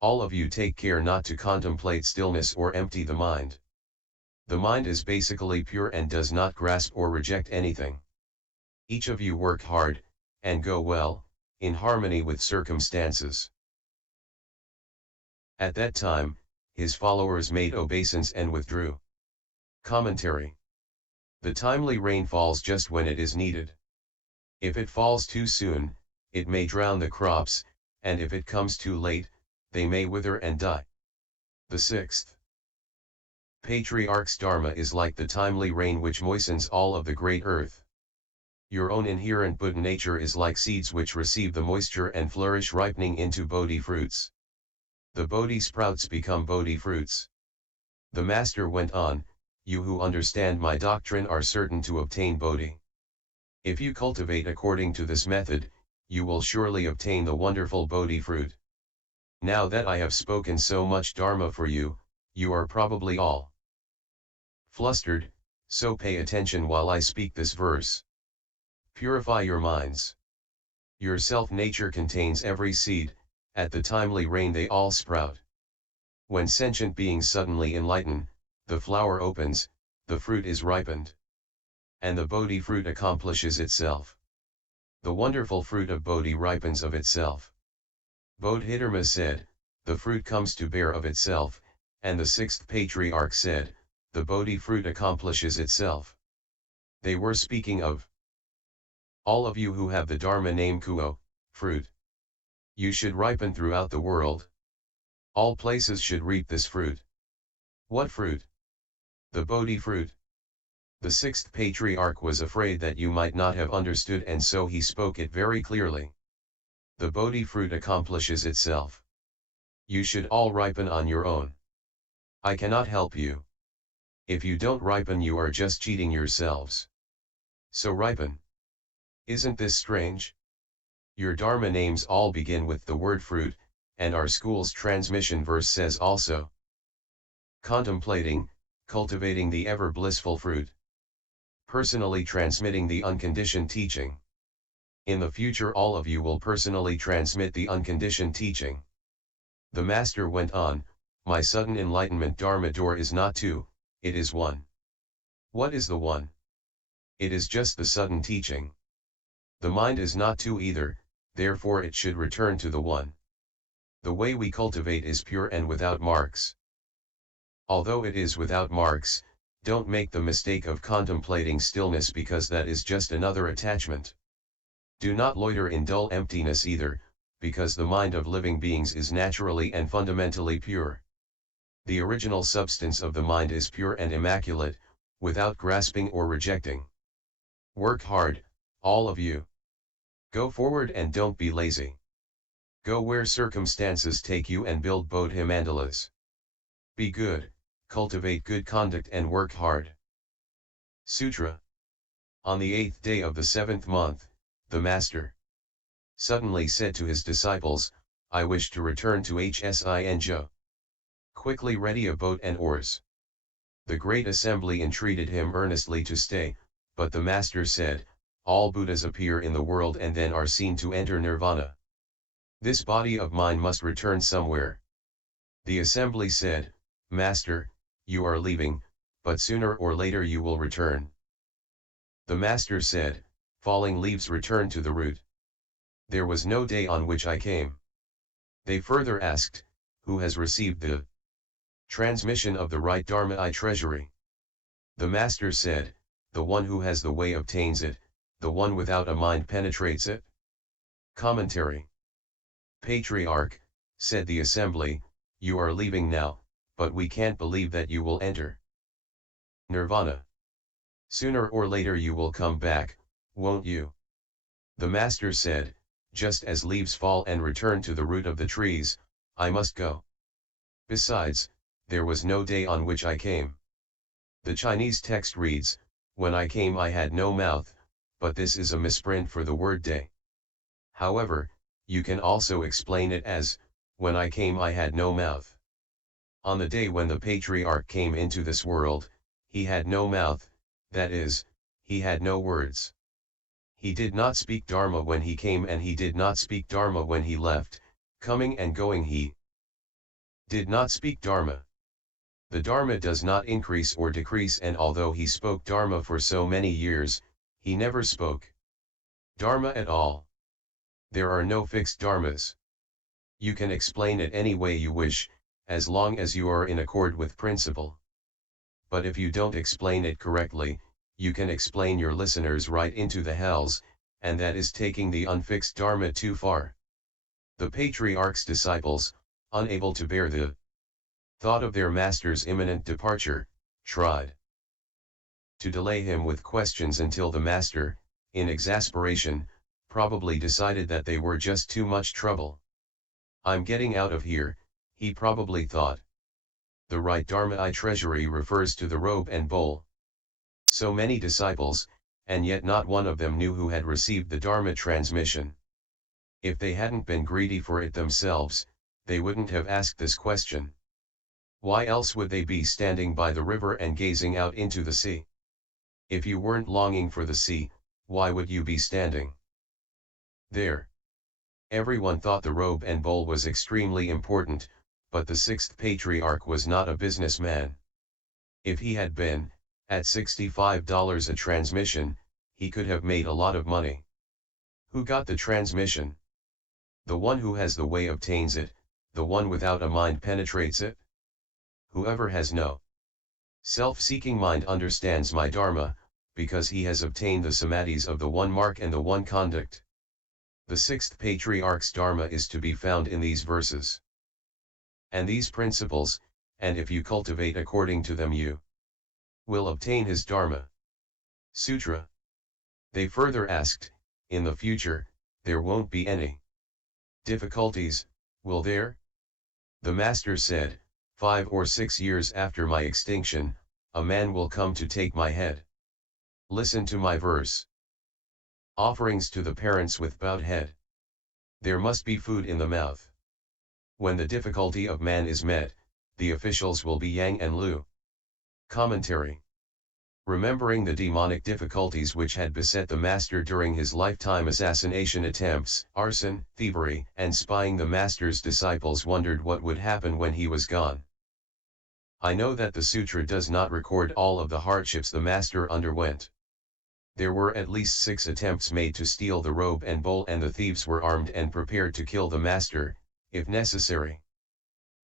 All of you take care not to contemplate stillness or empty the mind. The mind is basically pure and does not grasp or reject anything. Each of you work hard, and go well, in harmony with circumstances. At that time, his followers made obeisance and withdrew. Commentary. The timely rain falls just when it is needed. If it falls too soon, it may drown the crops, and if it comes too late, they may wither and die. The sixth Patriarch's Dharma is like the timely rain which moistens all of the great earth. Your own inherent Buddha nature is like seeds which receive the moisture and flourish, ripening into Bodhi fruits. The Bodhi sprouts become Bodhi fruits. The Master went on, you who understand my doctrine are certain to obtain Bodhi. If you cultivate according to this method, you will surely obtain the wonderful Bodhi fruit. Now that I have spoken so much Dharma for you, you are probably all flustered, so pay attention while I speak this verse. Purify your minds. Your self-nature contains every seed, at the timely rain they all sprout. When sentient beings suddenly enlighten, the flower opens, the fruit is ripened. And the Bodhi fruit accomplishes itself. The wonderful fruit of Bodhi ripens of itself. Bodhidharma said, the fruit comes to bear of itself, and the sixth patriarch said, the Bodhi fruit accomplishes itself. They were speaking of all of you who have the Dharma name Kuo, fruit. You should ripen throughout the world. All places should reap this fruit. What fruit? The Bodhi fruit. The sixth patriarch was afraid that you might not have understood, and so he spoke it very clearly. The Bodhi fruit accomplishes itself. You should all ripen on your own. I cannot help you. If you don't ripen, you are just cheating yourselves. So ripen. Isn't this strange? Your Dharma names all begin with the word fruit, and our school's transmission verse says also. Contemplating, cultivating the ever blissful fruit. Personally transmitting the unconditioned teaching. In the future all of you will personally transmit the unconditioned teaching. The Master went on, my sudden enlightenment Dharma door is not two, it is one. What is the one? It is just the sudden teaching. The mind is not two either, therefore it should return to the one. The way we cultivate is pure and without marks. Although it is without marks, don't make the mistake of contemplating stillness, because that is just another attachment. Do not loiter in dull emptiness either, because the mind of living beings is naturally and fundamentally pure. The original substance of the mind is pure and immaculate, without grasping or rejecting. Work hard, all of you. Go forward and don't be lazy. Go where circumstances take you and build Bodhi mandalas. Be good, cultivate good conduct and work hard. Sutra. On the 8th day of the 7th month, the Master suddenly said to his disciples, I wish to return to Hsinjo. Quickly ready a boat and oars. The great assembly entreated him earnestly to stay, but the Master said, all Buddhas appear in the world and then are seen to enter nirvana. This body of mine must return somewhere. The assembly said, Master, you are leaving, but sooner or later you will return. The Master said, falling leaves return to the root. There was no day on which I came. They further asked, who has received the transmission of the right Dharma I treasury? The Master said, the one who has the way obtains it, the one without a mind penetrates it. Commentary. Patriarch, said the assembly, you are leaving now, but we can't believe that you will enter nirvana. Sooner or later you will come back, won't you? The Master said, just as leaves fall and return to the root of the trees, I must go. Besides, there was no day on which I came. The Chinese text reads, when I came I had no mouth, but this is a misprint for the word day. However, you can also explain it as, when I came I had no mouth. On the day when the Patriarch came into this world, he had no mouth, that is, he had no words. He did not speak Dharma when he came and he did not speak Dharma when he left, coming and going he Did not speak Dharma. The Dharma does not increase or decrease, and although he spoke Dharma for so many years, he never spoke Dharma at all. There are no fixed Dharmas. You can explain it any way you wish, as long as you are in accord with principle. But if you don't explain it correctly, you can explain your listeners right into the hells, and that is taking the unfixed Dharma too far. The patriarch's disciples, unable to bear the thought of their master's imminent departure, tried to delay him with questions until the master, in exasperation, probably decided that they were just too much trouble. I'm getting out of here, he probably thought. The right Dharma treasury refers to the robe and bowl. So many disciples, and yet not one of them knew who had received the Dharma transmission. If they hadn't been greedy for it themselves, they wouldn't have asked this question. Why else would they be standing by the river and gazing out into the sea? If you weren't longing for the sea, why would you be standing there? Everyone thought the robe and bowl was extremely important, but the sixth patriarch was not a businessman. If he had been, at $65 a transmission, he could have made a lot of money. Who got the transmission? The one who has the way obtains it, the one without a mind penetrates it. Whoever has no self-seeking mind understands my Dharma, because he has obtained the samadhis of the one mark and the one conduct. The sixth patriarch's Dharma is to be found in these verses and these principles, and if you cultivate according to them you will obtain his Dharma. Sutra. They further asked, in the future, there won't be any difficulties, will there? The master said, 5 or 6 years after my extinction, a man will come to take my head. Listen to my verse. Offerings to the parents with bowed head. There must be food in the mouth. When the difficulty of man is met, the officials will be Yang and Lu. Commentary. Remembering the demonic difficulties which had beset the master during his lifetime, assassination attempts, arson, thievery, and spying, the master's disciples wondered what would happen when he was gone. I know that the sutra does not record all of the hardships the master underwent. There were at least 6 attempts made to steal the robe and bowl, and the thieves were armed and prepared to kill the master, if necessary.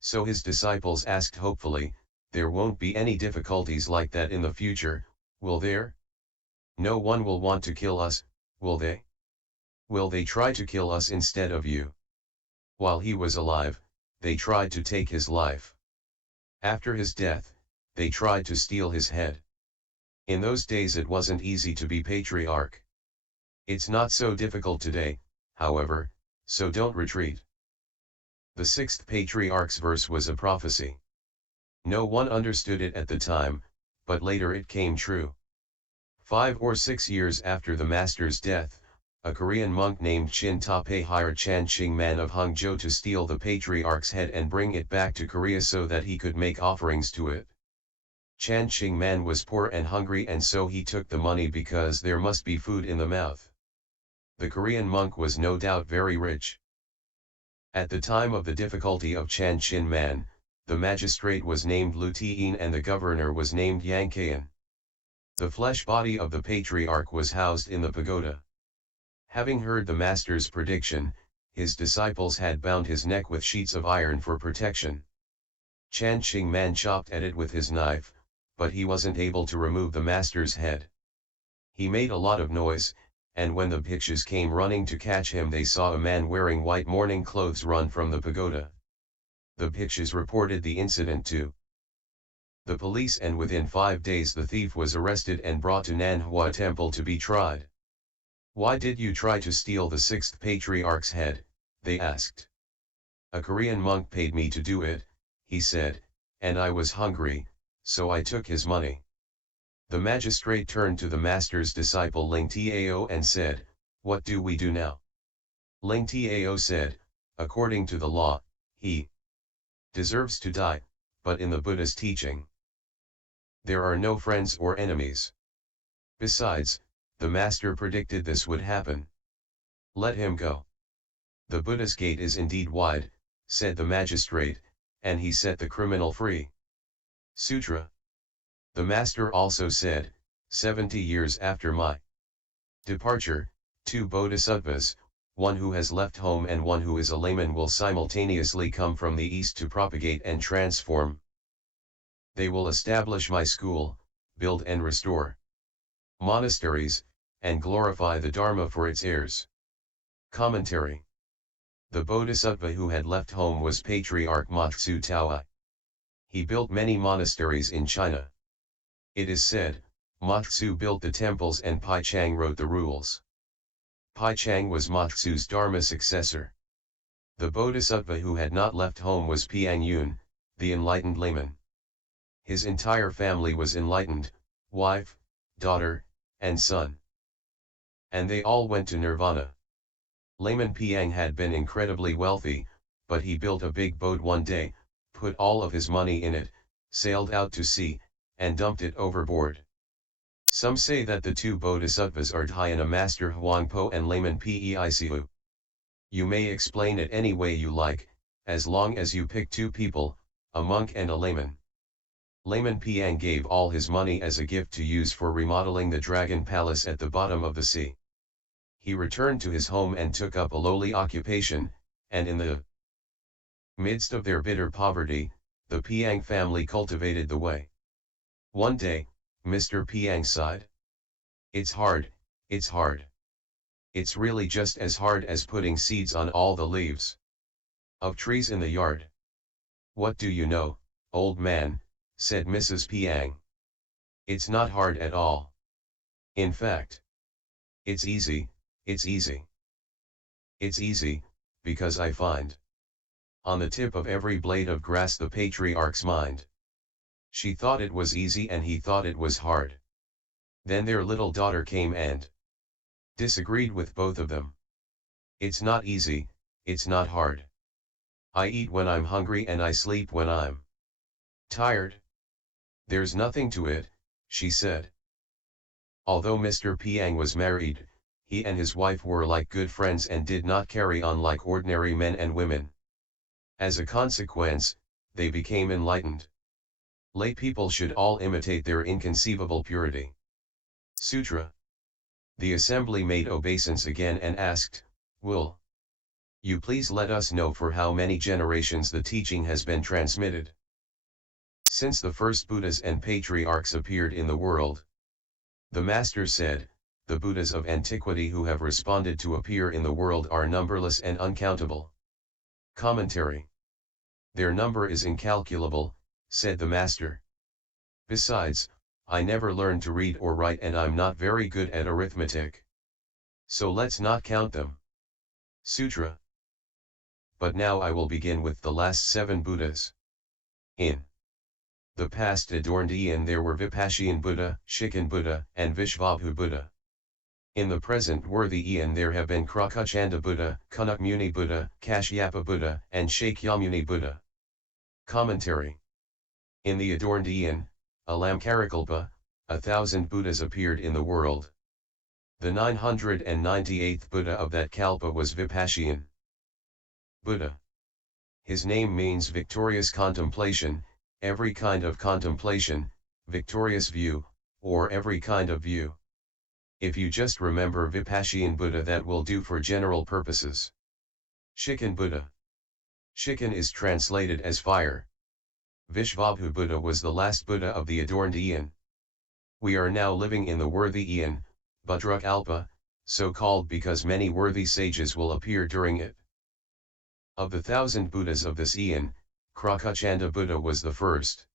So his disciples asked hopefully, there won't be any difficulties like that in the future, will there? No one will want to kill us, will they? Will they try to kill us instead of you? While he was alive, they tried to take his life. After his death, they tried to steal his head. In those days it wasn't easy to be patriarch. It's not so difficult today, however, so don't retreat. The sixth patriarch's verse was a prophecy. No one understood it at the time, but later it came true. 5 or 6 years after the master's death, a Korean monk named Chin Tape hired Chan Ching Man of Hangzhou to steal the patriarch's head and bring it back to Korea so that he could make offerings to it. Chan Ching Man was poor and hungry, and so he took the money because there must be food in the mouth. The Korean monk was no doubt very rich. At the time of the difficulty of Chan Chin Man, the magistrate was named Lu Tien and the governor was named Yang Kayan. The flesh body of the patriarch was housed in the pagoda. Having heard the master's prediction, his disciples had bound his neck with sheets of iron for protection. Chan Ching Man chopped at it with his knife, but he wasn't able to remove the master's head. He made a lot of noise, and when the bhikshus came running to catch him, they saw a man wearing white mourning clothes run from the pagoda. The bhikshus reported the incident to the police, and within 5 days the thief was arrested and brought to Nanhua Temple to be tried. Why did you try to steal the sixth patriarch's head? They asked. A Korean monk paid me to do it, he said, and I was hungry, so I took his money. The magistrate turned to the master's disciple Ling Tao and said, "What do we do now?" Ling Tao said, "According to the law, he deserves to die, but in the Buddha's teaching, there are no friends or enemies. Besides, the master predicted this would happen. Let him go." "The Buddha's gate is indeed wide," said the magistrate, and he set the criminal free. Sutra. The Master also said, 70 years after my departure, two bodhisattvas, one who has left home and one who is a layman, will simultaneously come from the east to propagate and transform. They will establish my school, build and restore monasteries, and glorify the Dharma for its heirs. Commentary. The bodhisattva who had left home was Patriarch Matsu Taoi. He built many monasteries in China. It is said, Matsu built the temples and Pai Chang wrote the rules. Pai Chang was Matsu's Dharma successor. The bodhisattva who had not left home was Piang Yun, the enlightened layman. His entire family was enlightened, wife, daughter, and son. And they all went to nirvana. Layman Piang had been incredibly wealthy, but he built a big boat one day, put all of his money in it, sailed out to sea, and dumped it overboard. Some say that the two bodhisattvas are Dhyana Master Huangpo and Layman Peiciu. You may explain it any way you like, as long as you pick two people, a monk and a layman. Layman Piang gave all his money as a gift to use for remodeling the dragon palace at the bottom of the sea. He returned to his home and took up a lowly occupation, and in the midst of their bitter poverty, the Piang family cultivated the way. One day, Mr. Piang sighed. It's hard, it's hard. It's really just as hard as putting seeds on all the leaves of trees in the yard. What do you know, old man, said Mrs. Piang. It's not hard at all. In fact, it's easy, it's easy. It's easy, because I find on the tip of every blade of grass the patriarch's mind. She thought it was easy and he thought it was hard. Then their little daughter came and disagreed with both of them. It's not easy, it's not hard. I eat when I'm hungry and I sleep when I'm tired. There's nothing to it, she said. Although Mr. Piang was married, he and his wife were like good friends and did not carry on like ordinary men and women. As a consequence, they became enlightened. Lay people should all imitate their inconceivable purity. Sutra. The assembly made obeisance again and asked, will you please let us know for how many generations the teaching has been transmitted? Since the first Buddhas and patriarchs appeared in the world. The Master said, the Buddhas of antiquity who have responded to appear in the world are numberless and uncountable. Commentary. Their number is incalculable, said the Master. Besides, I never learned to read or write and I'm not very good at arithmetic. So let's not count them. Sutra. But now I will begin with the last 7 Buddhas. In the past adorned Eon there were Vipashyin Buddha, Shikhin Buddha, and Vishvabhu Buddha. In the present Worthy Eon there have been Krakucchanda Buddha, Kanakamuni Buddha, Kashyapa Buddha, and Shakyamuni Buddha. Commentary. In the adorned Eon, Alamkarakalpa, 1,000 Buddhas appeared in the world. The 998th Buddha of that kalpa was Vipashyin Buddha. His name means victorious contemplation, every kind of contemplation, victorious view, or every kind of view. If you just remember Vipashyin Buddha, that will do for general purposes. Shikhin Buddha. Shikhin is translated as fire. Vishvabhu Buddha was the last Buddha of the adorned Eon. We are now living in the Worthy Eon, Buddhakalpa, so called because many worthy sages will appear during it. Of the 1,000 Buddhas of this Eon, Krakucchanda Buddha was the first.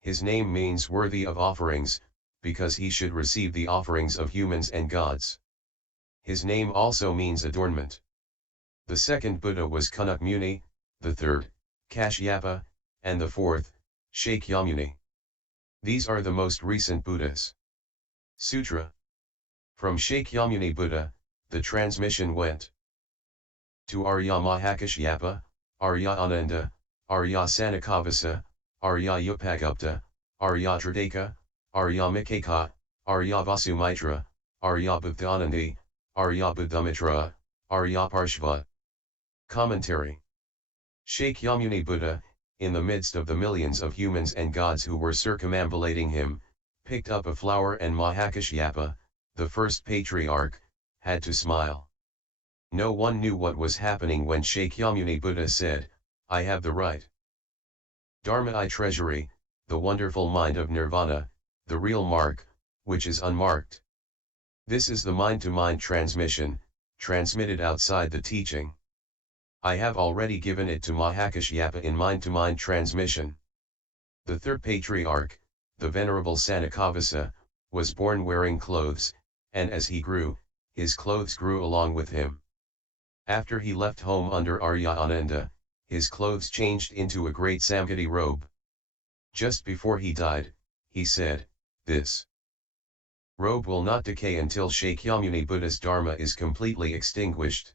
His name means worthy of offerings, because he should receive the offerings of humans and gods. His name also means adornment. The second Buddha was Kanakamuni, the third, Kashyapa, and the fourth, Shakyamuni. These are the most recent Buddhas. Sutra. From Shakyamuni Buddha, the transmission went to Arya Mahakashyapa, Arya Ananda, Arya Sanakavasa, Arya Upagupta, Arya Tripitaka, Arya Mikeka, Arya Vasumitra, Arya Buddhanandi, Arya Buddhamitra, Arya Parshva. Commentary. Shakyamuni Buddha, in the midst of the millions of humans and gods who were circumambulating him, picked up a flower, and Mahakashyapa, the first patriarch, had to smile. No one knew what was happening when Shakyamuni Buddha said, "I have the right Dharma I treasury, the wonderful mind of nirvana, the real mark, which is unmarked. This is the mind-to-mind transmission, transmitted outside the teaching. I have already given it to Mahakashyapa in mind-to-mind transmission." The third patriarch, the Venerable Sanakavasa, was born wearing clothes, and as he grew, his clothes grew along with him. After he left home under Arya Ananda, his clothes changed into a great Samgati robe. Just before he died, he said, "This robe will not decay until Shakyamuni Buddha's Dharma is completely extinguished."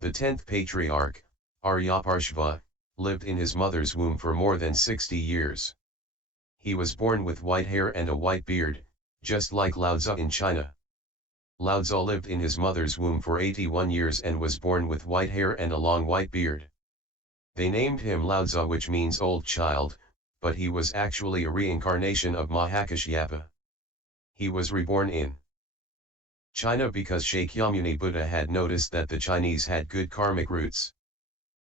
The 10th patriarch, Aryaparshva, lived in his mother's womb for more than 60 years. He was born with white hair and a white beard, just like Laozi in China. Laozi lived in his mother's womb for 81 years and was born with white hair and a long white beard. They named him Laozi, which means old child, but he was actually a reincarnation of Mahakashyapa. He was reborn in China because Shakyamuni Buddha had noticed that the Chinese had good karmic roots.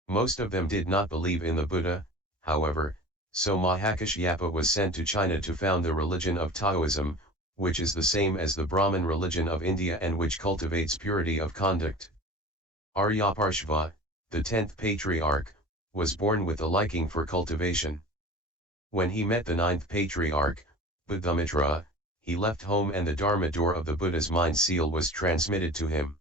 Most of them did not believe in the Buddha, however, so Mahakashyapa was sent to China to found the religion of Taoism, which is the same as the Brahmin religion of India and which cultivates purity of conduct. Aryaparshva, the 10th patriarch, was born with a liking for cultivation. When he met the 9th patriarch, Buddhamitra, he left home and the Dharma door of the Buddha's mind seal was transmitted to him.